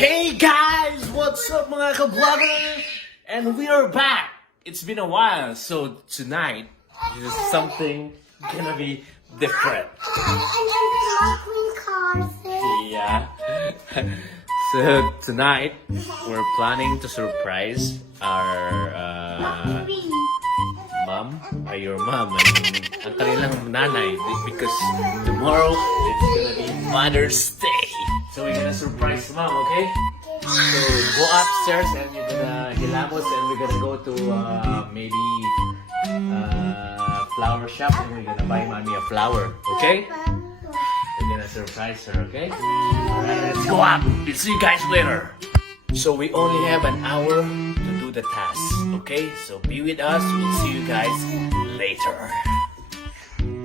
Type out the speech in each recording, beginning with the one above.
Hey guys, what's up mga ka-vloggers? And we are back. It's been a while, so tonight is something gonna be different. Yeah. So tonight we're planning to surprise our mom, your mom, and ang kanilang nanay because tomorrow it's gonna be Mother's Day. So we're gonna surprise mom, okay? So go upstairs and you're gonna hilamos and we're gonna go to maybe flower shop and we're gonna buy mommy a flower, okay? We're gonna surprise her, okay? Alright, let's go up. We'll see you guys later. So we only have an hour to do the task, okay? So be with us. We'll see you guys later.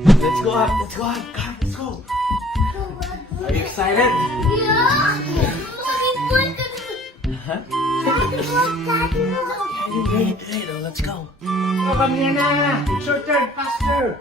Let's go up. Let's go up. Come, let's go. Are you excited? Yeah. Huh? Wait. Oh, let's go. Oh, come here na. It's your turn. Faster.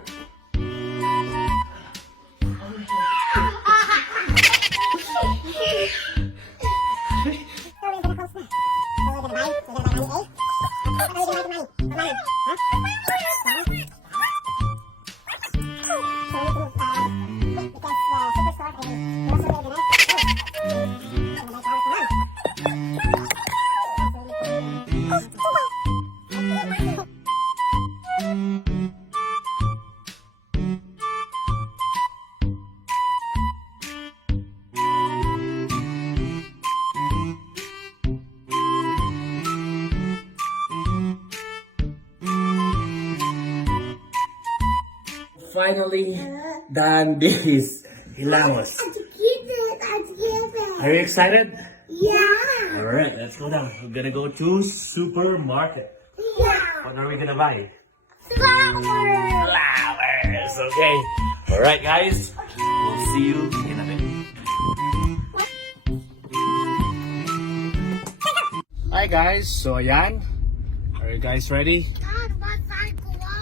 Finally done this. Hilamos. Are you excited? Yeah. Alright, let's go down. We're gonna go to supermarket. Yeah. What are we gonna buy? Flowers. Flowers, okay. Alright guys, we'll see you in a bit. Hi guys, so ayan. Are you guys ready?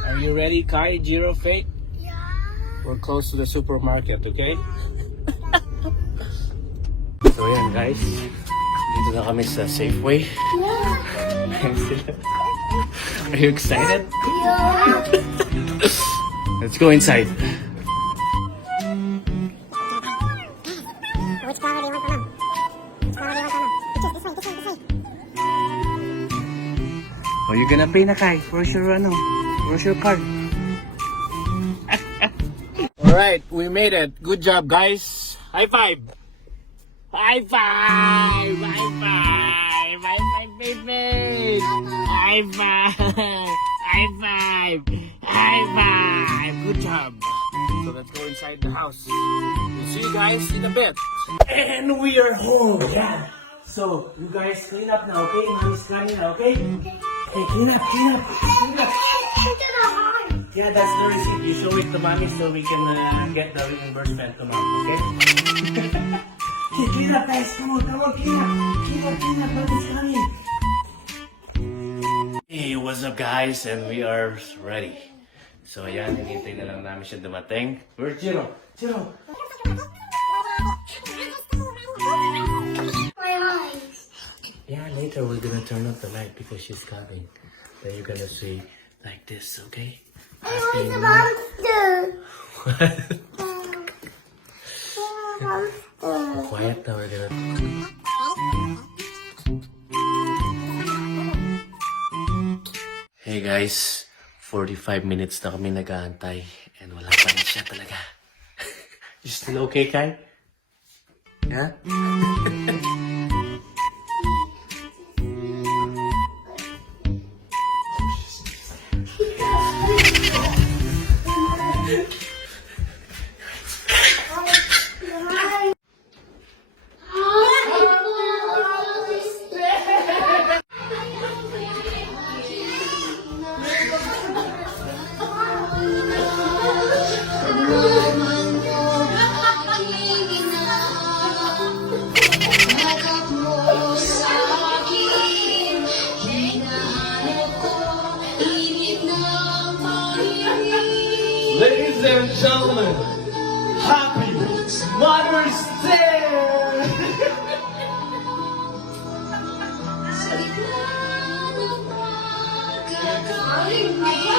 Are you ready, Kai, Jiro, Fate? Yeah. We're close to the supermarket, okay? So ayan guys, dito na kami sa Safeway. Are you excited? Yeah. Let's go inside. Which flower do you want, Mom? Which flower do you want, Mom? This way. Oh, you gonna pay na, Kai? Where's your card? Alright, we made it. Good job, guys. High five! High five! High five! High five, baby! High five! High five! High five! Good job. So let's go inside the house. We'll see you guys in a bit. And we are home, yeah. So, you guys clean up now, okay? Mommy's coming now, okay? Hey, clean up. Yeah, that's the receipt. You show it to mommy so we can get the reimbursement to mom, okay? Hey, clean up, guys. Come on, clean up. Mommy's coming. Hey, what's up, guys? And we are ready. So, ayan, hinihintay na lang namin siya dumating. Where's Jiro? My eyes. Yeah, later we're gonna turn up the light because she's coming. Then you're gonna say like this, okay? I want the monster. Monster. Quiet now, we're gonna... Hey guys, 45 minutes na kami nag-aantay and wala pa rin siya talaga. You still okay, Kai? Yeah? Ay,